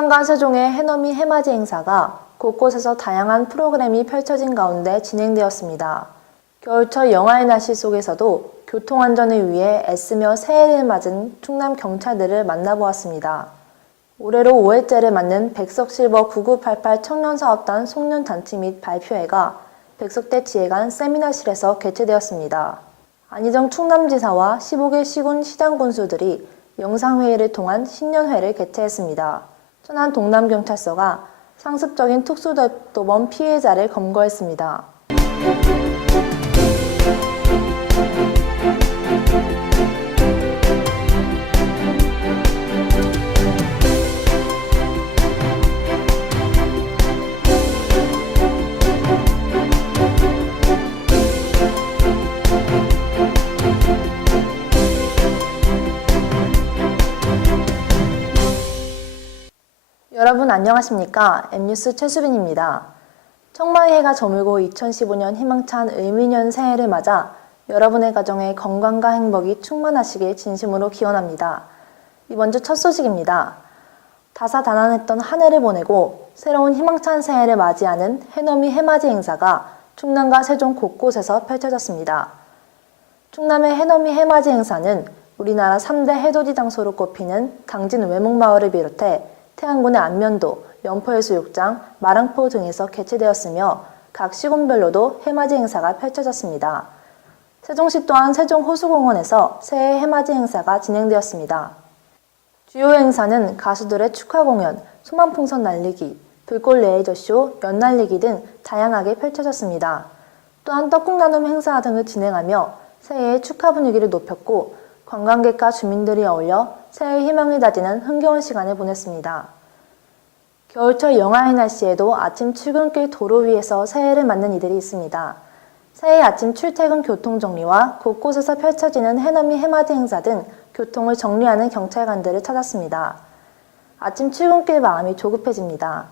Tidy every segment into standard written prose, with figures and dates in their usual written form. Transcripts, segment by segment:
충남과 세종의 해넘이 해맞이 행사가 곳곳에서 다양한 프로그램이 펼쳐진 가운데 진행되었습니다. 겨울철 영하의 날씨 속에서도 교통안전을 위해 애쓰며 새해를 맞은 충남 경찰들을 만나보았습니다. 올해로 5회째를 맞는 백석실버 9988 청년사업단 송년잔치 및 발표회가 백석대 지휘관 세미나실에서 개최되었습니다. 안희정 충남지사와 15개 시군 시장군수들이 영상회의를 통한 신년회를 개최했습니다. 천안 동남경찰서가 상습적인 특수도범 피해자를 검거했습니다. 여러분 안녕하십니까? M뉴스 최수빈입니다. 청마의 해가 저물고 2015년 희망찬 을미년 새해를 맞아 여러분의 가정에 건강과 행복이 충만하시길 진심으로 기원합니다. 이번 주 첫 소식입니다. 다사다난했던 한 해를 보내고 새로운 희망찬 새해를 맞이하는 해넘이 해맞이 행사가 충남과 세종 곳곳에서 펼쳐졌습니다. 충남의 해넘이 해맞이 행사는 우리나라 3대 해돋이 장소로 꼽히는 당진 외목마을을 비롯해 태안군의 안면도, 연포해수욕장, 마랑포 등에서 개최되었으며 각 시군별로도 해맞이 행사가 펼쳐졌습니다. 세종시 또한 세종호수공원에서 새해 해맞이 행사가 진행되었습니다. 주요 행사는 가수들의 축하 공연, 소만풍선 날리기, 불꽃 레이저쇼, 연날리기 등 다양하게 펼쳐졌습니다. 또한 떡국 나눔 행사 등을 진행하며 새해의 축하 분위기를 높였고 관광객과 주민들이 어울려 새해의 희망을 다지는 흥겨운 시간을 보냈습니다. 겨울철 영하의 날씨에도 아침 출근길 도로 위에서 새해를 맞는 이들이 있습니다. 새해 아침 출퇴근 교통정리와 곳곳에서 펼쳐지는 해넘이 해맞이 행사 등 교통을 정리하는 경찰관들을 찾았습니다. 아침 출근길 마음이 조급해집니다.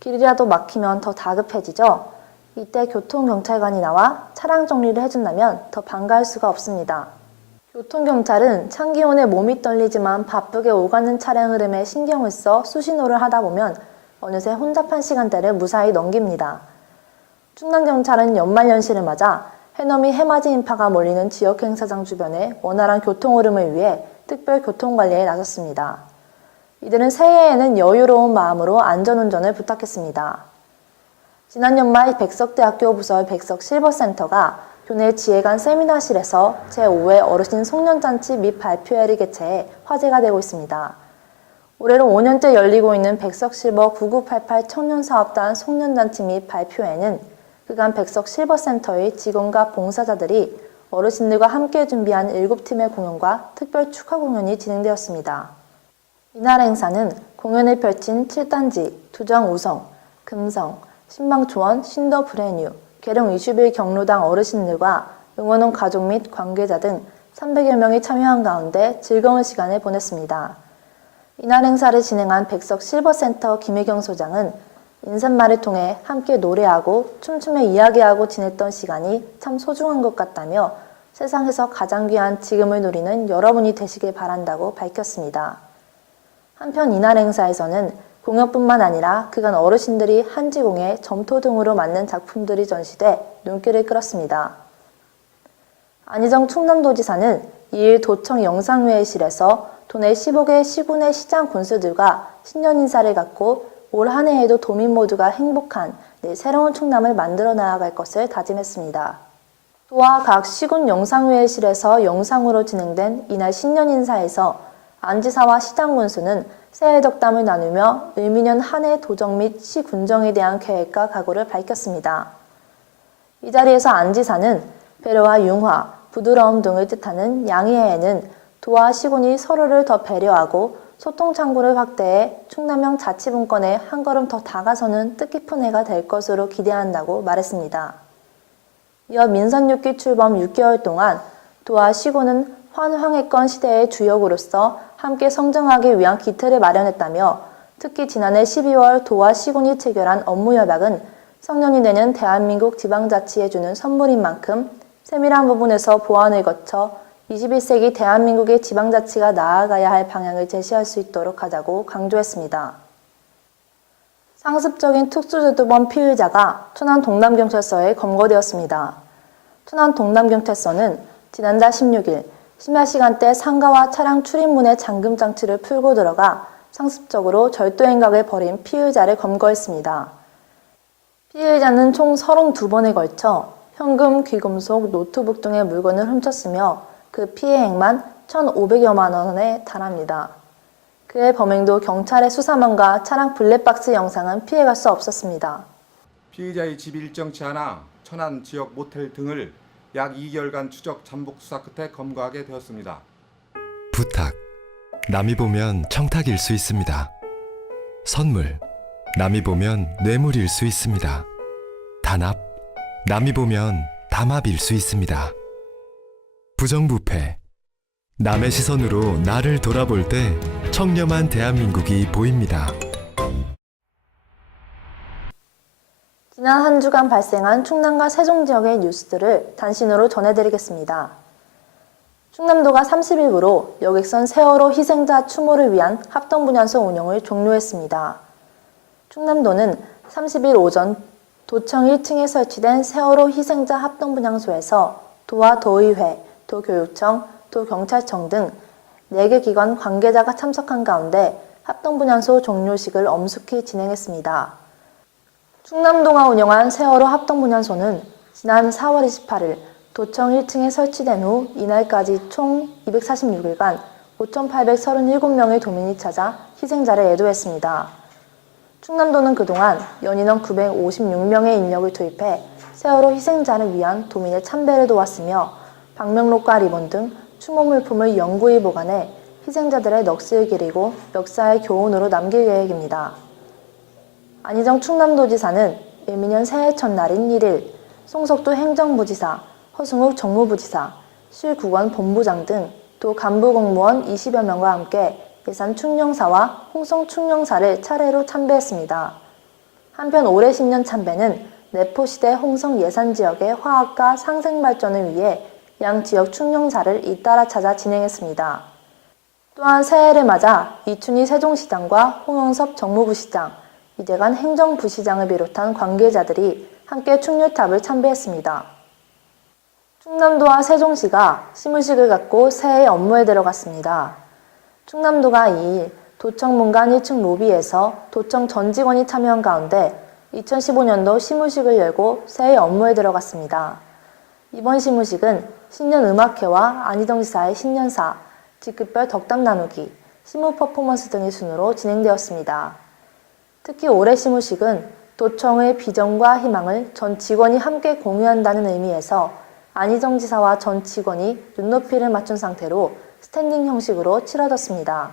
길이라도 막히면 더 다급해지죠. 이때 교통경찰관이 나와 차량 정리를 해준다면 더 반가울 수가 없습니다. 교통경찰은 찬 기온에 몸이 떨리지만 바쁘게 오가는 차량 흐름에 신경을 써 수신호를 하다 보면 어느새 혼잡한 시간대를 무사히 넘깁니다. 충남경찰은 연말연시를 맞아 해넘이 해맞이 인파가 몰리는 지역행사장 주변의 원활한 교통 흐름을 위해 특별 교통관리에 나섰습니다. 이들은 새해에는 여유로운 마음으로 안전운전을 부탁했습니다. 지난 연말 백석대학교 부설 백석실버센터가 교내 지휘관 세미나실에서 제5회 어르신 송년잔치 및 발표회를 개최해 화제가 되고 있습니다. 올해로 5년째 열리고 있는 백석실버 9988 청년사업단 송년잔치 및 발표회는 그간 백석실버센터의 직원과 봉사자들이 어르신들과 함께 준비한 7팀의 공연과 특별 축하 공연이 진행되었습니다. 이날 행사는 공연을 펼친 7단지, 두정우성, 금성, 신방초원, 신더브레뉴, 계룡 21 경로당 어르신들과 응원원 가족 및 관계자 등 300여 명이 참여한 가운데 즐거운 시간을 보냈습니다. 이날 행사를 진행한 백석실버센터 김혜경 소장은 인사말을 통해 함께 노래하고 춤추며 이야기하고 지냈던 시간이 참 소중한 것 같다며 세상에서 가장 귀한 지금을 누리는 여러분이 되시길 바란다고 밝혔습니다. 한편 이날 행사에서는 공연뿐만 아니라 그간 어르신들이 한지공예, 점토 등으로 만든 작품들이 전시돼 눈길을 끌었습니다. 안희정 충남도지사는 2일 도청 영상회의실에서 도내 15개 시군의 시장 군수들과 신년 인사를 갖고 올 한 해에도 도민 모두가 행복한 새로운 충남을 만들어 나아갈 것을 다짐했습니다. 도와 각 시군 영상회의실에서 영상으로 진행된 이날 신년 인사에서 안 지사와 시장 군수는 새해 덕담을 나누며 을미년 한 해 도정 및 시 군정에 대한 계획과 각오를 밝혔습니다. 이 자리에서 안 지사는 배려와 융화, 부드러움 등을 뜻하는 양해에는 도와 시군이 서로를 더 배려하고 소통 창구를 확대해 충남형 자치분권에 한 걸음 더 다가서는 뜻깊은 해가 될 것으로 기대한다고 말했습니다. 이어 민선 6기 출범 6개월 동안 도와 시군은 환황해권 시대의 주역으로서 함께 성장하기 위한 기틀을 마련했다며 특히 지난해 12월 도와 시군이 체결한 업무협약은 성년이 되는 대한민국 지방자치에 주는 선물인 만큼 세밀한 부분에서 보완을 거쳐 21세기 대한민국의 지방자치가 나아가야 할 방향을 제시할 수 있도록 하자고 강조했습니다. 상습적인 특수제도범 피의자가 천안 동남경찰서에 검거되었습니다. 천안 동남경찰서는 지난달 16일 심야 시간대 상가와 차량 출입문의 잠금 장치를 풀고 들어가 상습적으로 절도 행각을 벌인 피의자를 검거했습니다. 피의자는 총 32번에 걸쳐 현금, 귀금속, 노트북 등의 물건을 훔쳤으며 그 피해 액만 1,500여만 원에 달합니다. 그의 범행도 경찰의 수사망과 차량 블랙박스 영상은 피해갈 수 없었습니다. 피의자의 집 일정치 않아 천안 지역 모텔 등을 약 2개월간 추적 잠복 수사 끝에 검거하게 되었습니다. 부탁. 남이 보면 청탁일 수 있습니다. 선물. 남이 보면 뇌물일 수 있습니다. 단합. 남이 보면 담합일 수 있습니다. 부정부패. 남의 시선으로 나를 돌아볼 때 청렴한 대한민국이 보입니다. 지난 한 주간 발생한 충남과 세종 지역의 뉴스들을 단신으로 전해드리겠습니다. 충남도가 30일부로 여객선 세월호 희생자 추모를 위한 합동분향소 운영을 종료했습니다. 충남도는 30일 오전 도청 1층에 설치된 세월호 희생자 합동분향소에서 도와 도의회, 도교육청, 도경찰청 등 4개 기관 관계자가 참석한 가운데 합동분향소 종료식을 엄숙히 진행했습니다. 충남도가 운영한 세월호 합동분향소는 지난 4월 28일 도청 1층에 설치된 후 이날까지 총 246일간 5,837명의 도민이 찾아 희생자를 애도했습니다. 충남도는 그동안 연인원 956명의 인력을 투입해 세월호 희생자를 위한 도민의 참배를 도왔으며 방명록과 리본 등 추모 물품을 영구히 보관해 희생자들의 넋을 기리고 역사의 교훈으로 남길 계획입니다. 안희정 충남도지사는 을미년 새해 첫날인 1일 송석도 행정부지사, 허승욱 정무부지사, 실국원 본부장 등 도 간부 공무원 20여 명과 함께 예산 충령사와 홍성 충령사를 차례로 참배했습니다. 한편 올해 신년 참배는 내포시대 홍성 예산지역의 화학과 상생발전을 위해 양 지역 충령사를 잇따라 찾아 진행했습니다. 또한 새해를 맞아 이춘희 세종시장과 홍영섭 정무부시장, 이대관 행정부시장을 비롯한 관계자들이 함께 충렬탑을 참배했습니다. 충남도와 세종시가 시무식을 갖고 새해 업무에 들어갔습니다. 충남도가 2일 도청 문관 1층 로비에서 도청 전 직원이 참여한 가운데 2015년도 시무식을 열고 새해 업무에 들어갔습니다. 이번 시무식은 신년 음악회와 안희정 지사의 신년사, 직급별 덕담 나누기, 시무 퍼포먼스 등의 순으로 진행되었습니다. 특히 올해 시무식은 도청의 비전과 희망을 전 직원이 함께 공유한다는 의미에서 안희정 지사와 전 직원이 눈높이를 맞춘 상태로 스탠딩 형식으로 치러졌습니다.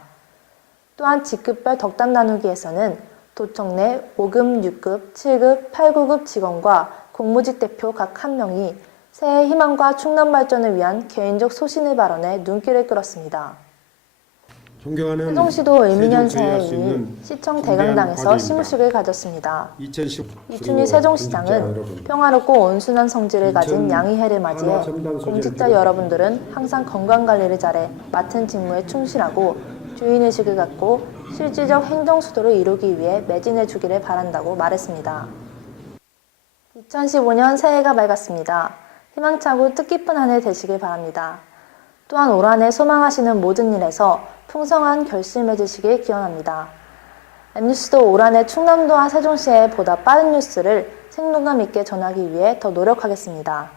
또한 직급별 덕담 나누기에서는 도청 내 5급, 6급, 7급, 8구급 직원과 공무직 대표 각 한 명이 새해 희망과 충남 발전을 위한 개인적 소신을 발언해 눈길을 끌었습니다. 세종시도 을미년 새해인 시청 대강당에서 시무식을 가졌습니다. 이춘희 세종시장은 평화롭고 온순한 성질을 가진 양이해를 맞이해 공직자 여러분들은 항상 건강관리를 잘해 맡은 직무에 충실하고 주인의식을 갖고 실질적 행정수도를 이루기 위해 매진해 주기를 바란다고 말했습니다. 2015년 새해가 밝았습니다. 희망차고 뜻깊은 한 해 되시길 바랍니다. 또한 올 한 해 소망하시는 모든 일에서 풍성한 결실 맺으시길 기원합니다. M뉴스도 올 한 해 충남도와 세종시의 보다 빠른 뉴스를 생동감 있게 전하기 위해 더 노력하겠습니다.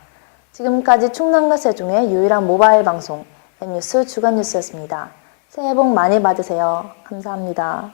지금까지 충남과 세종의 유일한 모바일 방송 M뉴스 주간 뉴스였습니다. 새해 복 많이 받으세요. 감사합니다.